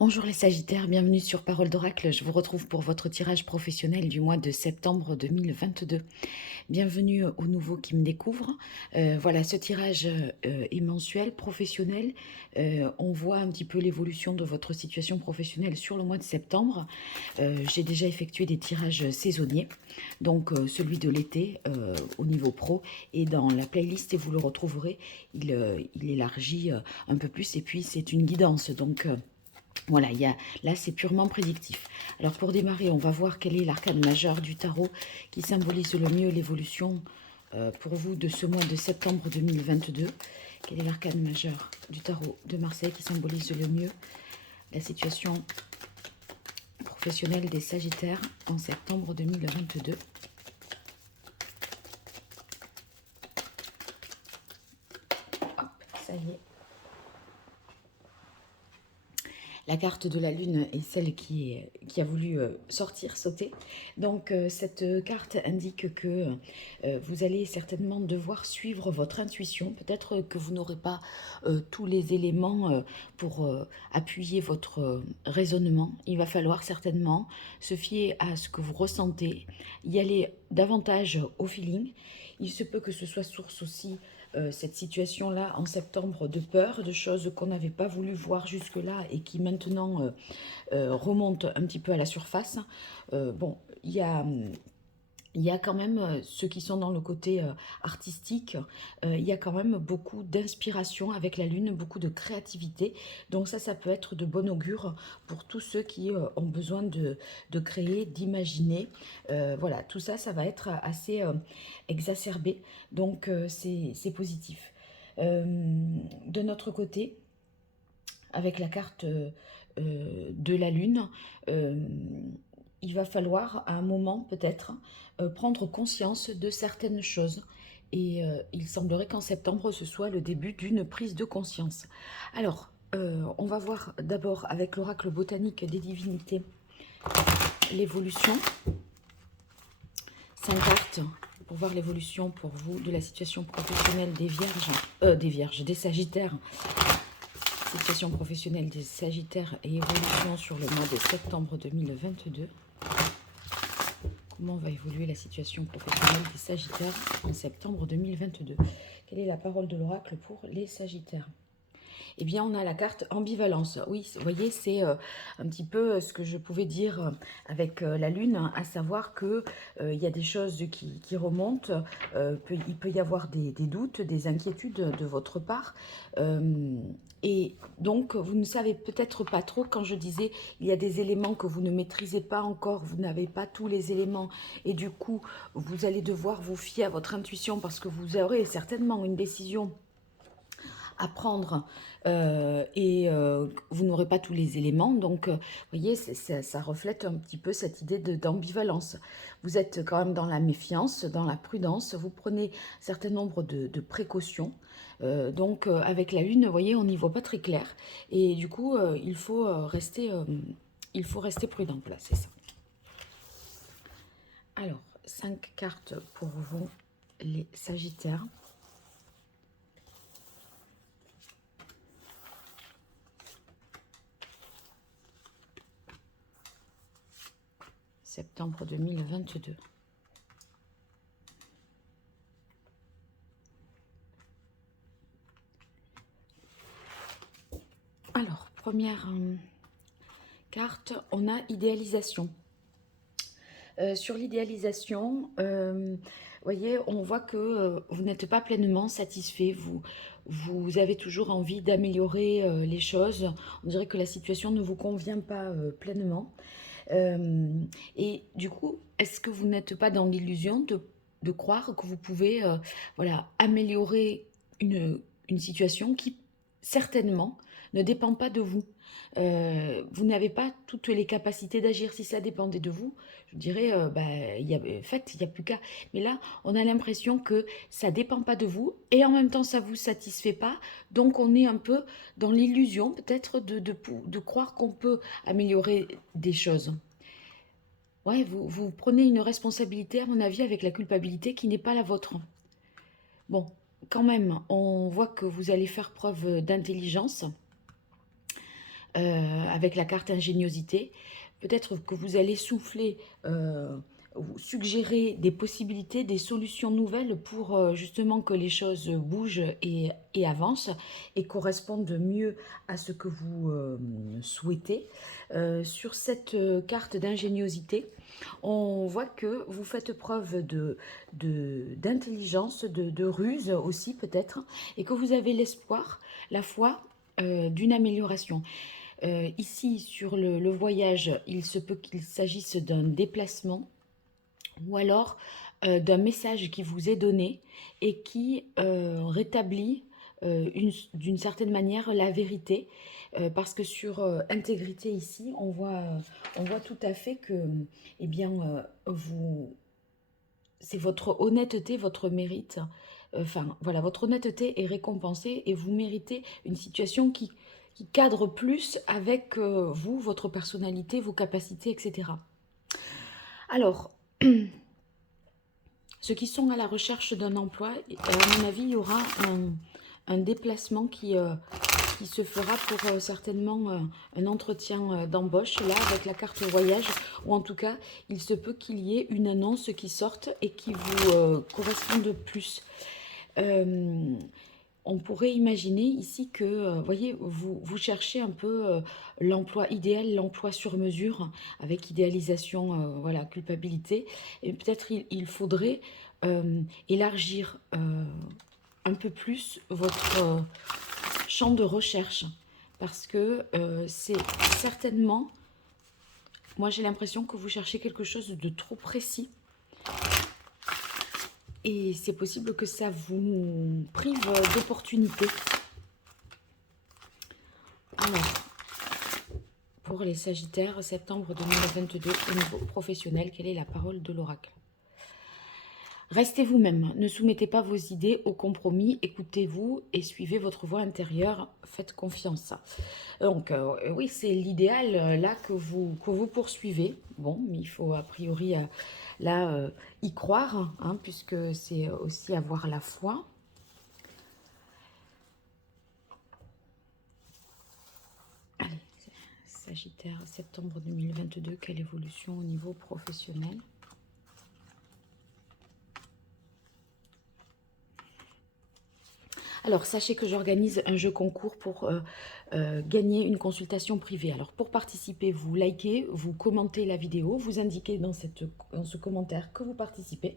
Bonjour les Sagittaires, bienvenue sur Parole d'Oracle. Je vous retrouve pour votre tirage professionnel du mois de septembre 2022. Bienvenue aux nouveaux qui me découvrent. Voilà, ce tirage est mensuel, professionnel. On voit un petit peu l'évolution de votre situation professionnelle sur le mois de septembre. J'ai déjà effectué des tirages saisonniers, donc celui de l'été au niveau pro est dans la playlist et vous le retrouverez. Il élargit un peu plus et puis c'est une guidance, donc... voilà, là c'est purement prédictif. Alors pour démarrer, on va voir quel est l'arcane majeur du tarot qui symbolise le mieux l'évolution pour vous de ce mois de septembre 2022. Quel est l'arcane majeur du tarot de Marseille qui symbolise le mieux la situation professionnelle des Sagittaires en septembre 2022. Hop, ça y est. La carte de la lune est celle qui a voulu sortir, sauter. Donc cette carte indique que vous allez certainement devoir suivre votre intuition. Peut-être que vous n'aurez pas tous les éléments pour appuyer votre raisonnement. Il va falloir certainement se fier à ce que vous ressentez, y aller davantage au feeling. Il se peut que ce soit source aussi cette situation-là en septembre de peur, de choses qu'on n'avait pas voulu voir jusque-là et qui maintenant remontent un petit peu à la surface. Bon, il y a quand même ceux qui sont dans le côté artistique, il y a quand même beaucoup d'inspiration avec la lune, beaucoup de créativité. Donc ça peut être de bon augure pour tous ceux qui ont besoin de créer, d'imaginer. Voilà, tout ça, ça va être assez exacerbé. Donc c'est positif. De notre côté, avec la carte de la lune, il va falloir à un moment peut-être prendre conscience de certaines choses. Et il semblerait qu'en septembre, ce soit le début d'une prise de conscience. Alors, on va voir d'abord avec l'oracle botanique des divinités l'évolution. 5 cartes pour voir l'évolution pour vous de la situation professionnelle des Sagittaires. Situation professionnelle des Sagittaires et évolution sur le mois de septembre 2022. Comment va évoluer la situation professionnelle des Sagittaires en septembre 2022? Quelle est la parole de l'oracle pour les Sagittaires? Eh bien, on a la carte ambivalence. Oui, vous voyez, c'est un petit peu ce que je pouvais dire avec la Lune, à savoir que il y a des choses qui remontent, il peut y avoir des doutes, des inquiétudes de votre part. Et donc, vous ne savez peut-être pas trop, quand je disais, il y a des éléments que vous ne maîtrisez pas encore, vous n'avez pas tous les éléments, et du coup, vous allez devoir vous fier à votre intuition parce que vous aurez certainement une décision à prendre et vous n'aurez pas tous les éléments. Donc, vous voyez, ça reflète un petit peu cette idée d'ambivalence. Vous êtes quand même dans la méfiance, dans la prudence. Vous prenez un certain nombre de précautions. Donc, avec la Lune, vous voyez, on n'y voit pas très clair. Et du coup, il faut rester prudent. Voilà, c'est ça. Alors, 5 cartes pour vous, les Sagittaires. Septembre 2022. Alors, première carte, on a idéalisation. Sur l'idéalisation, voyez, on voit que vous n'êtes pas pleinement satisfait, vous avez toujours envie d'améliorer les choses. On dirait que la situation ne vous convient pas pleinement. Et du coup, est-ce que vous n'êtes pas dans l'illusion de croire que vous pouvez voilà, améliorer une situation qui certainement ne dépend pas de vous? Vous n'avez pas toutes les capacités d'agir. Si ça dépendait de vous, je dirais, en fait, il n'y a plus qu'à. Mais là, on a l'impression que ça ne dépend pas de vous et en même temps, ça ne vous satisfait pas. Donc, on est un peu dans l'illusion peut-être de croire qu'on peut améliorer des choses. Ouais, vous prenez une responsabilité, à mon avis, avec la culpabilité qui n'est pas la vôtre. Bon, quand même, on voit que vous allez faire preuve d'intelligence. avec la carte ingéniosité. Peut-être que vous allez souffler, vous suggérer des possibilités, des solutions nouvelles pour justement que les choses bougent et avancent et correspondent mieux à ce que vous souhaitez. Sur cette carte d'ingéniosité, on voit que vous faites preuve d'intelligence, de ruse aussi peut-être, et que vous avez l'espoir, la foi d'une amélioration. Ici, sur le voyage, il se peut qu'il s'agisse d'un déplacement ou alors d'un message qui vous est donné et qui rétablit d'une certaine manière la vérité. Parce que sur intégrité ici, on voit tout à fait que eh bien, c'est votre honnêteté, votre mérite. Enfin, voilà, votre honnêteté est récompensée et vous méritez une situation qui cadre plus avec vous, votre personnalité, vos capacités, etc. Alors, ceux qui sont à la recherche d'un emploi, à mon avis, il y aura un déplacement qui se fera pour certainement un entretien d'embauche, là, avec la carte voyage, ou en tout cas, il se peut qu'il y ait une annonce qui sorte et qui vous corresponde plus. On pourrait imaginer ici que, voyez, vous cherchez un peu l'emploi idéal, l'emploi sur mesure, avec idéalisation, voilà, culpabilité. Et peut-être il faudrait élargir un peu plus votre champ de recherche. Parce que c'est certainement, moi j'ai l'impression que vous cherchez quelque chose de trop précis. Et c'est possible que ça vous prive d'opportunités. Alors, pour les Sagittaires, septembre 2022, au niveau professionnel, quelle est la parole de l'oracle? Restez vous-même, ne soumettez pas vos idées au compromis, écoutez-vous et suivez votre voix intérieure, faites confiance. Donc, oui, c'est l'idéal là que vous poursuivez. Bon, mais il faut a priori là y croire, hein, puisque c'est aussi avoir la foi. Allez, Sagittaire, septembre 2022, quelle évolution au niveau professionnel? Alors, sachez que j'organise un jeu concours pour gagner une consultation privée. Alors, pour participer, vous likez, vous commentez la vidéo, vous indiquez dans ce commentaire que vous participez.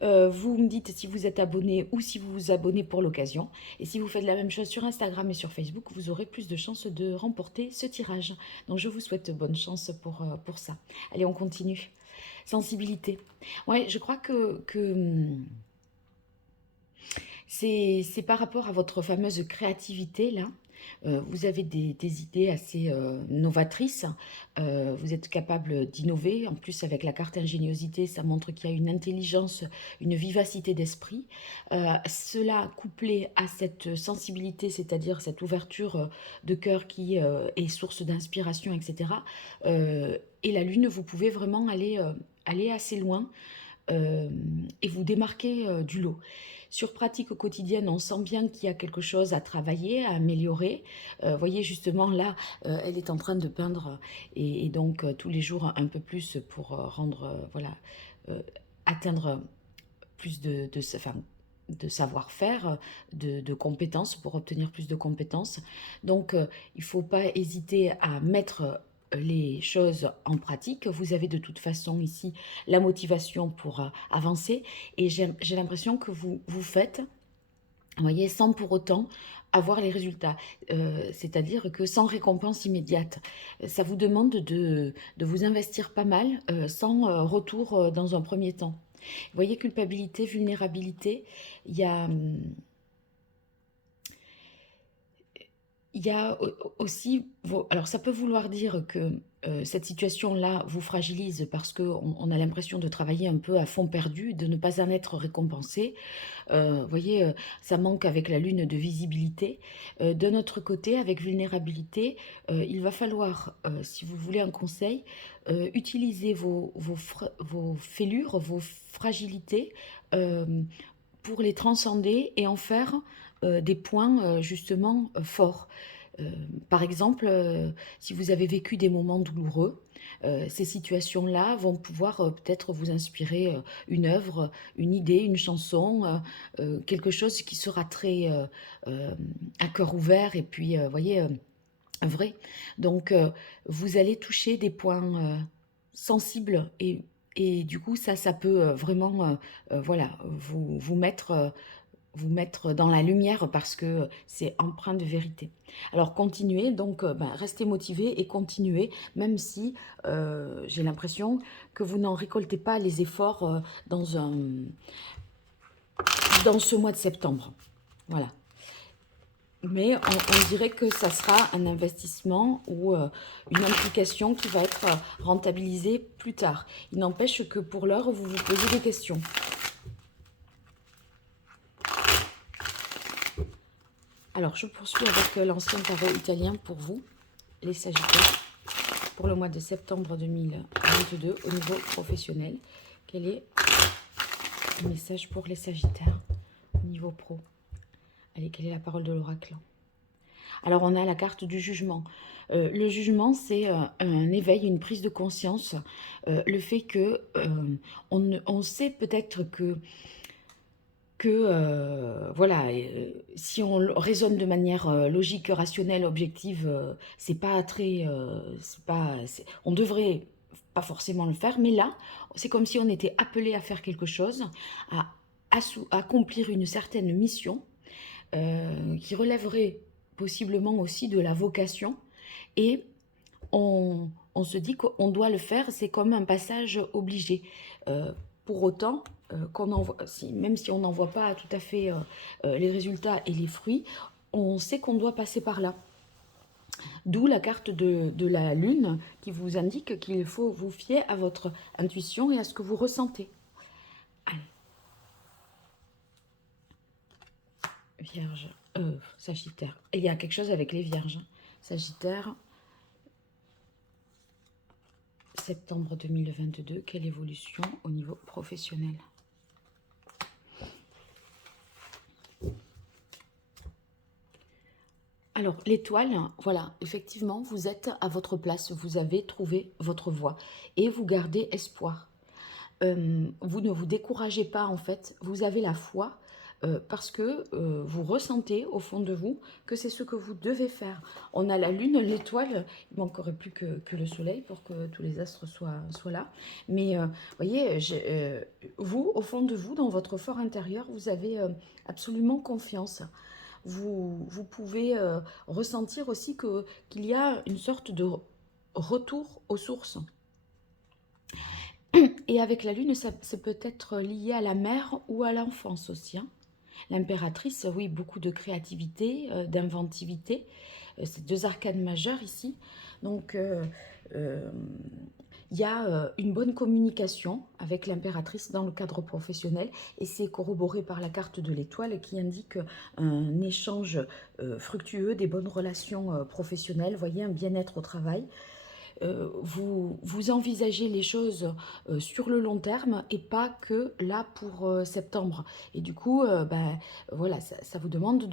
Vous me dites si vous êtes abonné ou si vous vous abonnez pour l'occasion. Et si vous faites la même chose sur Instagram et sur Facebook, vous aurez plus de chances de remporter ce tirage. Donc, je vous souhaite bonne chance pour ça. Allez, on continue. Sensibilité. Ouais, je crois que c'est par rapport à votre fameuse créativité, là. Vous avez des idées assez novatrices. Vous êtes capable d'innover. En plus, avec la carte ingéniosité, ça montre qu'il y a une intelligence, une vivacité d'esprit. Cela couplé à cette sensibilité, c'est-à-dire cette ouverture de cœur qui est source d'inspiration, etc. Et la lune, vous pouvez vraiment aller assez loin et vous démarquer du lot. Sur pratique quotidienne, on sent bien qu'il y a quelque chose à travailler, à améliorer. Voyez, justement, là, elle est en train de peindre et donc tous les jours un peu plus pour rendre, voilà, atteindre plus enfin, de savoir-faire, de compétences, pour obtenir plus de compétences. Donc, il ne faut pas hésiter à mettre les choses en pratique. Vous avez de toute façon ici la motivation pour avancer et j'ai l'impression que vous faites, vous voyez, sans pour autant avoir les résultats. C'est-à-dire que sans récompense immédiate. Ça vous demande de vous investir pas mal sans retour dans un premier temps. Vous voyez, culpabilité, vulnérabilité, il y a... Il y a aussi, alors ça peut vouloir dire que cette situation-là vous fragilise parce qu'on a l'impression de travailler un peu à fond perdu, de ne pas en être récompensé. Vous voyez, ça manque avec la lune de visibilité. De notre côté, avec vulnérabilité, il va falloir, si vous voulez un conseil, utiliser vos fêlures, vos fragilités pour les transcender et en faire des points justement forts. Par exemple, si vous avez vécu des moments douloureux, ces situations-là vont pouvoir peut-être vous inspirer une œuvre, une idée, une chanson, quelque chose qui sera très à cœur ouvert et puis, voyez, vrai. Donc, vous allez toucher des points sensibles et du coup, ça peut vraiment, voilà, vous mettre dans la lumière parce que c'est empreint de vérité. Alors continuez, donc ben, restez motivé et continuez, même si j'ai l'impression que vous n'en récoltez pas les efforts dans ce mois de septembre. Voilà. Mais on dirait que ça sera un investissement ou une implication qui va être rentabilisée plus tard. Il n'empêche que pour l'heure, vous vous posez des questions. Alors, je poursuis avec l'ancien tarot italien pour vous, les Sagittaires, pour le mois de septembre 2022 au niveau professionnel. Quel est le message pour les Sagittaires au niveau pro? Allez, quelle est la parole de l'oracle? Alors, on a la carte du jugement. Le jugement, c'est un éveil, une prise de conscience. Le fait que on sait peut-être que voilà, si on raisonne de manière logique, rationnelle, objective, c'est pas très, on devrait pas forcément le faire, mais là, c'est comme si on était appelé à faire quelque chose, à accomplir une certaine mission qui relèverait possiblement aussi de la vocation, et on se dit qu'on doit le faire, c'est comme un passage obligé. Pour autant, même si on n'en voit pas tout à fait les résultats et les fruits, on sait qu'on doit passer par là. D'où la carte de la lune qui vous indique qu'il faut vous fier à votre intuition et à ce que vous ressentez. Allez. Vierge, Sagittaire. Et il y a quelque chose avec les vierges. Sagittaire, septembre 2022, quelle évolution au niveau professionnel? Alors, l'étoile, voilà, effectivement, vous êtes à votre place, vous avez trouvé votre voie et vous gardez espoir. Vous ne vous découragez pas, en fait, vous avez la foi parce que vous ressentez au fond de vous que c'est ce que vous devez faire. On a la lune, l'étoile, il manquerait plus que le soleil pour que tous les astres soient là. Mais voyez, vous, au fond de vous, dans votre fort intérieur, vous avez absolument confiance. Vous pouvez ressentir aussi qu'il y a une sorte de retour aux sources. Et avec la lune, c'est peut-être lié à la mère ou à l'enfance aussi. Hein. L'impératrice, oui, beaucoup de créativité, d'inventivité. C'est deux arcanes majeures ici. Donc, il y a une bonne communication avec l'impératrice dans le cadre professionnel et c'est corroboré par la carte de l'étoile qui indique un échange fructueux, des bonnes relations professionnelles, voyez, un bien-être au travail. Vous envisagez les choses sur le long terme et pas que là pour septembre. Et du coup, ben, voilà, ça vous demande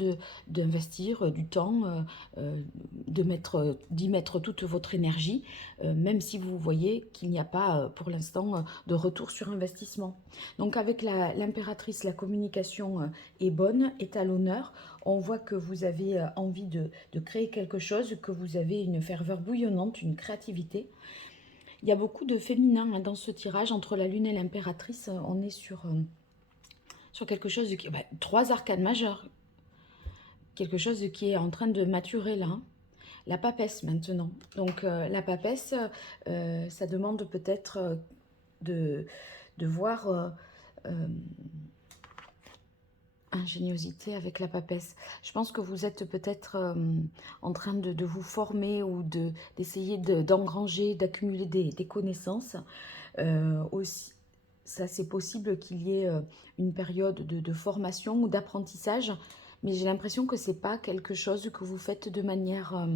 d'investir du temps, d'y mettre toute votre énergie, même si vous voyez qu'il n'y a pas pour l'instant de retour sur investissement. Donc avec l'impératrice, la communication est bonne, est à l'honneur. On voit que vous avez envie de créer quelque chose, que vous avez une ferveur bouillonnante, une créativité. Il y a beaucoup de féminin hein, dans ce tirage, entre la lune et l'impératrice. On est sur quelque chose qui... Bah, 3 arcanes majeures. Quelque chose qui est en train de maturer là. Hein. La papesse maintenant. Donc la papesse, ça demande peut-être de voir... ingéniosité avec la papesse. Je pense que vous êtes peut-être en train de vous former ou d'essayer d'engranger, d'accumuler des connaissances. Aussi, ça c'est possible qu'il y ait une période de formation ou d'apprentissage, mais j'ai l'impression que c'est pas quelque chose que vous faites de manière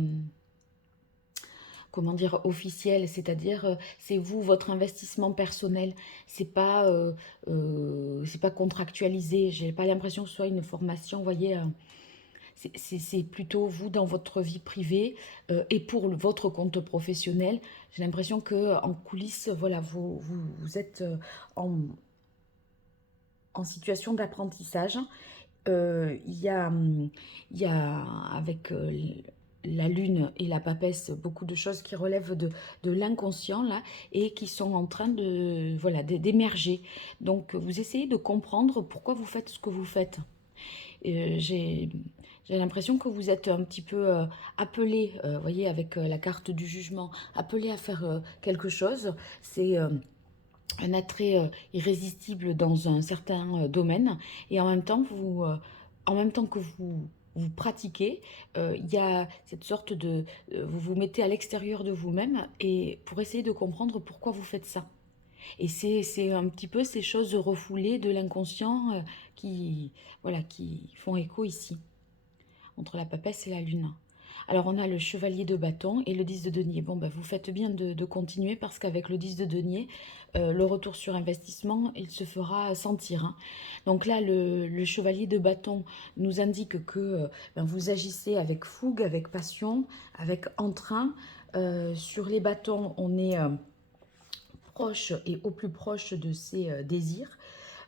comment dire, officielle, c'est-à-dire c'est vous, votre investissement personnel, c'est pas contractualisé, j'ai pas l'impression que ce soit une formation, vous voyez, c'est plutôt vous dans votre vie privée et pour votre compte professionnel. J'ai l'impression que en coulisses, voilà, vous êtes en situation d'apprentissage. Il y a, il y a avec la lune et la papesse beaucoup de choses qui relèvent de l'inconscient là et qui sont en train de voilà d'émerger. Donc vous essayez de comprendre pourquoi vous faites ce que vous faites. J'ai l'impression que vous êtes un petit peu appelé, vous voyez, avec la carte du jugement, appelé à faire quelque chose. C'est un attrait irrésistible dans un certain domaine et en même temps que vous pratiquez, il y a cette sorte de... vous vous mettez à l'extérieur de vous-même et pour essayer de comprendre pourquoi vous faites ça. Et c'est un petit peu ces choses refoulées de l'inconscient qui, voilà, qui font écho ici, entre la papesse et la lune. Alors on a le chevalier de bâton et le 10 de denier. Bon, ben, vous faites bien de continuer parce qu'avec le 10 de denier, le retour sur investissement, il se fera sentir. Hein. Donc là, le chevalier de bâton nous indique que ben, vous agissez avec fougue, avec passion, avec entrain. Sur les bâtons, on est proche et au plus proche de ses désirs.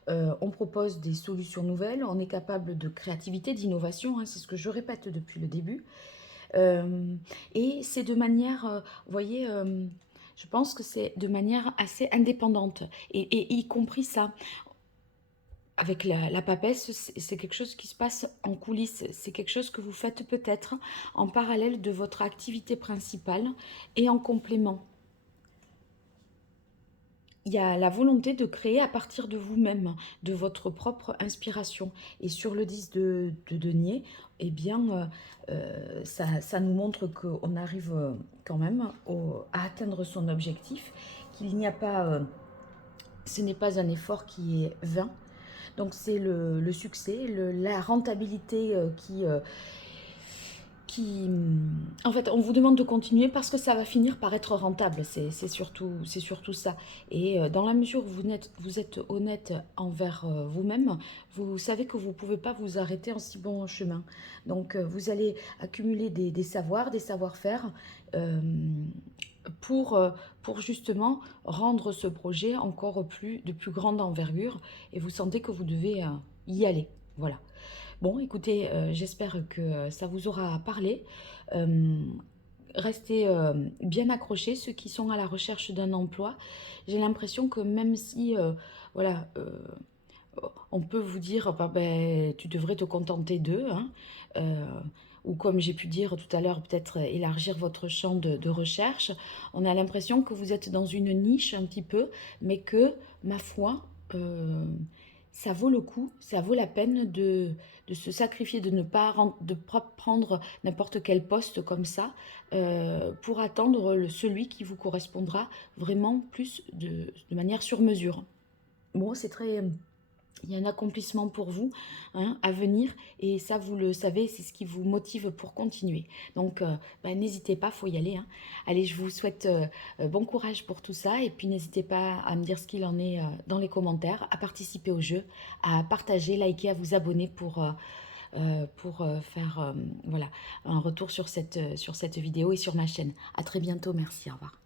On propose des solutions nouvelles, on est capable de créativité, d'innovation, hein, c'est ce que je répète depuis le début. Et c'est de manière, vous voyez, je pense que c'est de manière assez indépendante, et y compris ça. Avec la papesse, c'est quelque chose qui se passe en coulisses, c'est quelque chose que vous faites peut-être en parallèle de votre activité principale et en complément. Il y a la volonté de créer à partir de vous-même, de votre propre inspiration. Et sur le 10 de denier, eh bien, ça nous montre qu'on arrive quand même à atteindre son objectif, qu'il n'y a pas, ce n'est pas un effort qui est vain. Donc c'est le succès, la rentabilité en fait, on vous demande de continuer parce que ça va finir par être rentable. C'est surtout ça. Et dans la mesure où vous êtes honnête envers vous-même, vous savez que vous ne pouvez pas vous arrêter en si bon chemin. Donc, vous allez accumuler des savoirs, des savoir-faire pour, pour justement rendre ce projet encore de plus grande envergure. Et vous sentez que vous devez y aller. Voilà. Bon, écoutez, j'espère que ça vous aura parlé. Restez bien accrochés, ceux qui sont à la recherche d'un emploi. J'ai l'impression que même si, voilà, on peut vous dire, bah, ben, tu devrais te contenter d'eux, hein, ou comme j'ai pu dire tout à l'heure, peut-être élargir votre champ de recherche. On a l'impression que vous êtes dans une niche un petit peu, mais que, ma foi, ça vaut le coup, ça vaut la peine de se sacrifier, de ne pas prendre n'importe quel poste comme ça, pour attendre celui qui vous correspondra vraiment plus de manière sur mesure. Bon, c'est très... Il y a un accomplissement pour vous, hein, à venir, et ça, vous le savez, c'est ce qui vous motive pour continuer. Donc, bah, n'hésitez pas, il faut y aller. Hein. Allez, je vous souhaite bon courage pour tout ça, et puis n'hésitez pas à me dire ce qu'il en est dans les commentaires, à participer au jeu, à partager, liker, à vous abonner pour faire voilà, un retour sur cette vidéo et sur ma chaîne. À très bientôt, merci, au revoir.